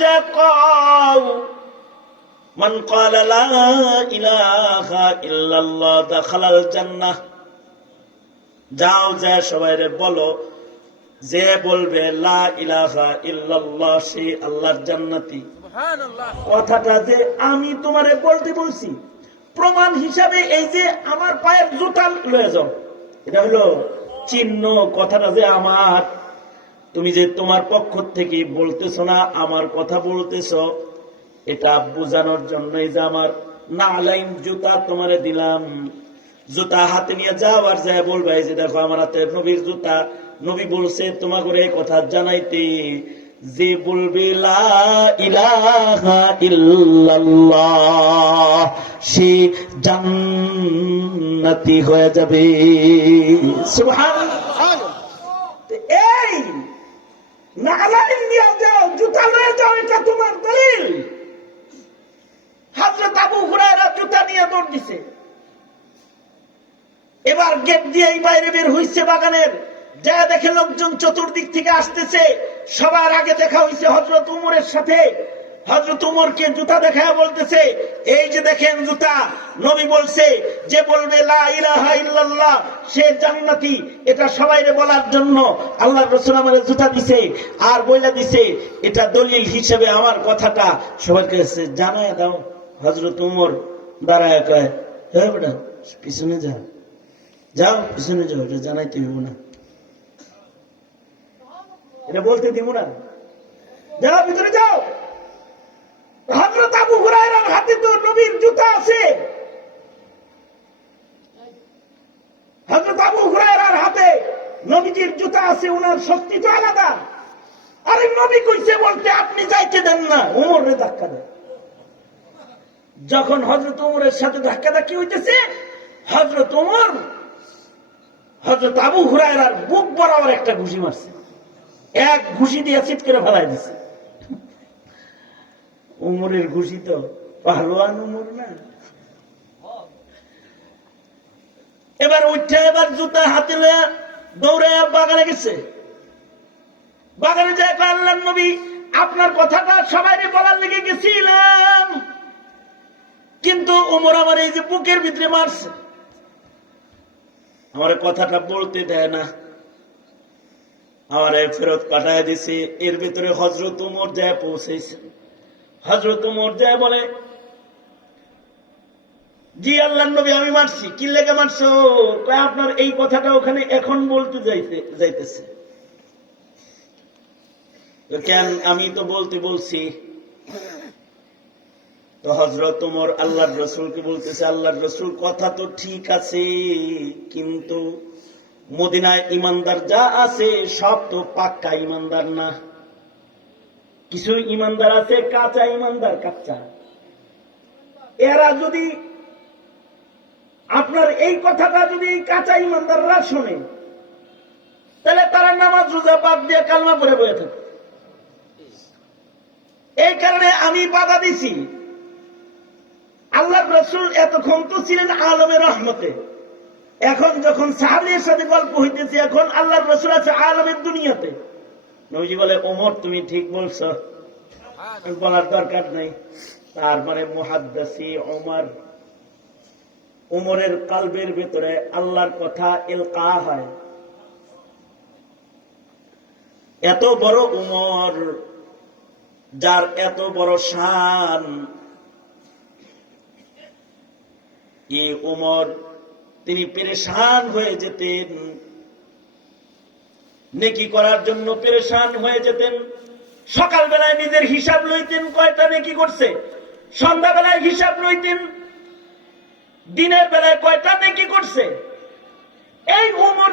যে কও মান ক্বালা লা ইলাহা ইল্লাল্লাহ দাখালাল জান্নাহ, যাও যা সবাইরে বলো, যে বলবে লা ইলাহা ইল্লাল্লাহ সে আল্লাহর জান্নাতি। কথাটা যে আমি তোমারে বলতে বলছি, প্রমাণ হিসাবে এই যে আমার পায়ের জুতা লয়ে যাও, এটা হলো চিহ্ন। কথাটা যে আমার, তুমি যে তোমার পক্ষ থেকে বলতেছো না, আমার কথা বলতেছো, এটা বোঝানোর জন্যই যে আমার নালাইন জুতা তোমারে দিলাম। জুতা হাতে নিয়ে যাও আর যা বলবে যে দেখো আমার হাতে নবীর জুতা, নবী বলছে তোমাকে এই কথা জানাইতে, যে বলবে লা ইলাহা ইল্লাল্লাহ সে জান্নাতি হয়ে যাবে। সুবহানাল্লাহ। এই নালাইন নিয়ে যাও, জুতা নিয়ে যাও, এটা তোমার দলিল। হযরত আবু হুরায়রা জুতা নিয়ে দৌড় দিছে। এবার গেট দিয়ে বাইরে বের হইছে বাগানের, যা দেখে লোকজন চতুর্দিক থেকে আসতেছে। সবার আগে দেখা হইছে হযরত উমরের সাথে। হযরত উমরকে জুতা দেখায় বলতেছে, এই যে দেখেন জুতা, নবী বলছে যে বলবে লা ইলাহা ইল্লাল্লাহ সে জান্নাতি। এটা সবাইরে বলার জন্য আল্লাহর রাসূল আমাদের জুতা দিছে আর বইলা দিছে, এটা দলিল হিসেবে আমার কথাটা সবার কাছে জানায় দাও। হযরত উমর দাঁড়ায় কয়, হে বেটা পিছনে যা, যাও পিছনে যাও, এটা জানাইতে হইব না, এটা বলতে দিব না, যাও ভিতরে যাও। হযরত আবু হুরায়রার হাতে তো নবীর জুতা আছে। হযরত আবু হুরায়রার হাতে নবীজির জুতা আছে, ওনার শক্তি তো আলাদা। আরে নবী কইছে বলতে আপনি যাইতে দেন না, উমরে ধাক্কা দেন। যখন হযরত উমরের সাথে ধাক্কাধাক্কি হইতেছে, হযরত উমর হযরত আবু হুরায়রার বুক বরাবর একটা ঘুষি মারছে, এক ঘুষি দিয়ে চিৎ করে ফেলাই দিছে। উমরের ঘুষি তো পাহলোয়ান উমর না। এবার উঠে এবার জুতা হাতে দৌড়ে বাগানে গেছে। বাগানে যায় আল্লাহর নবী আপনার কথাটা সবাইকে বলার লেগে গেছিলাম, কিন্তু উমর আমার এই যে বুকের ভিতরে মারছে, আমার কথাটা বলতে দেয় না, আমার ফেরত পাঠায় দিছে। এর ভিতরে হযরত উমর যায় পৌঁছেছে। হযরত উমর যায় বলে, জি আল্লাহর নবী আমি মারছি। কি লেগে মারছো? আপনার এই কথাটা ওখানে এখন বলতে যাইতেছে। কেন? আমি তো বলতে বলছি। তো হযরত উমর আল্লাহর রাসূলকে বলতেছে, আল্লাহর রাসূল কথা তো ঠিক আছে, কিন্তু মদিনায় ইমানদার যা আছে সব তো পাক্কা ইমানদার না। কিছু ইমানদার আছে কাঁচা ইমানদার, কাঁচা। এরা যদি আপনার এই কথাটা যদি এই কাঁচা ইমানদাররা শোনে, তাহলে তারা নামাজ রোজা বাদ দিয়ে কালমা পড়ে বসে থাকে। এই কারণে আমি বাধা দিছি। আল্লাহর রাসূল এতক্ষণ তো ছিলেন আলমের রহমতে, এখন যখন সাহাবীর সাথে গল্প হইতেছে, এখন আল্লাহর রাসূল আছে আলমের দুনিয়াতে। নবীজি বলে, ওমর তুমি ঠিক বলছো, বলার দরকার নাই। তারপরে মুহাদ্দিসি ওমর, উমরের কলবের ভিতরে আল্লাহর কথা ইলকা হয়। এত বড় উমর, যার এত বড় শান, এই উমর তিনি পেরেশান হয়ে যেতেন, নেকি করার জন্য পেরেশান হয়ে যেতেন। সকালবেলায় নিজের হিসাব লইতেন কয়টা নেকি করছে, সন্ধ্যাবেলায় হিসাব লইতেন দিনের বেলায় কয়টা নেকি করছে। এই উমর